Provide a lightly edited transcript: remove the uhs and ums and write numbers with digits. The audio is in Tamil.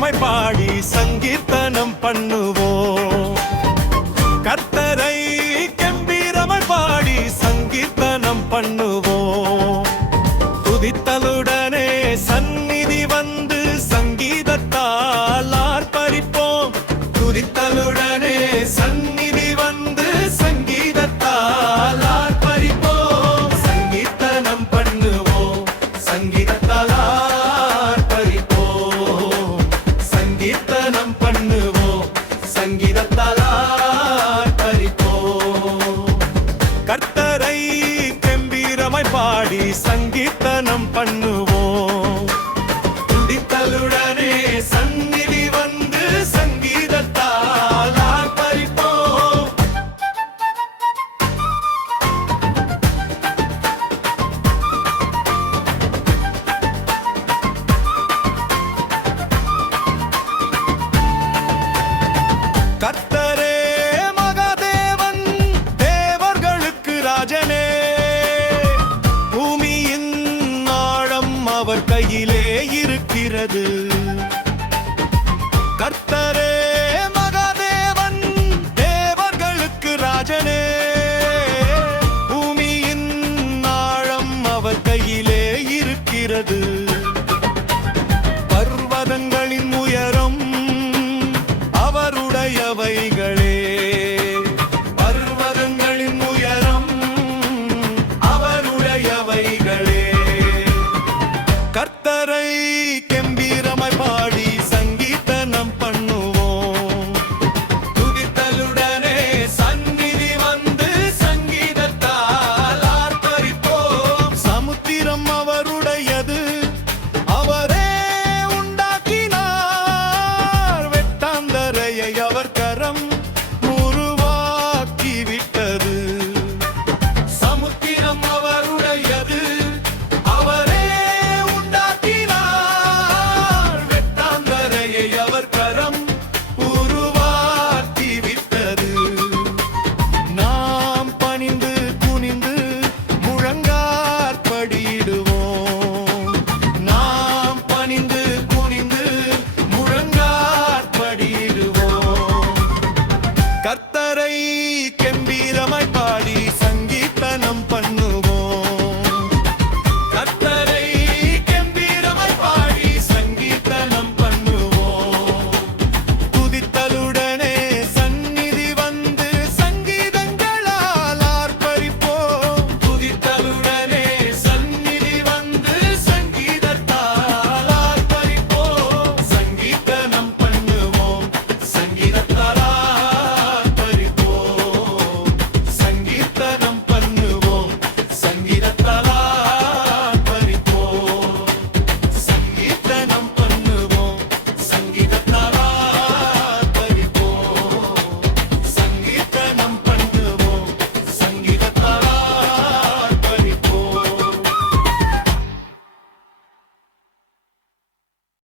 கம்பீரமாய் பாடி சங்கீர்த்தனம் பண்ணுவோம். கர்த்தரை கம்பீரமாய் பாடி சங்கீர்த்தனம் பண்ணுவோம். துதித்தலுடனே சந்நிதி வந்து சங்கீதத்தால் ஆர்ப்பரிப்போம். துதித்தலுடனே சந்நிதி வந்து சங்கீதத்தால் ஆர்ப்பரிப்போம். சங்கீர்த்தனம் பண்ணுவோம், சங்கீதத்தால் ஆர்ப்பரிப்போம். சங்கீர்த்தனம் பண்ணுவோம், சங்கீதத்தால் ஆர்ப்பரிப்போம். கர்த்தரை கம்பீரமாய் பாடி சங்கீர்த்தனம் பண்ணுவோம். துதித்தலுடனே சந்நிதி வந்து சங்கீதத்தால் ஆர்ப்பரிப்போம். கர்த்தரே மகாதேவன், தேவர்களுக்கு ராஜனே. பூமியின் ஆழம் அவர் கையிலே இருக்கிறது. கர்த்தரே மகாதேவன், தேவர்களுக்கு ராஜனே. பூமியின் ஆழம் அவர் கையிலே இருக்கிறது. பர்வதங்களின்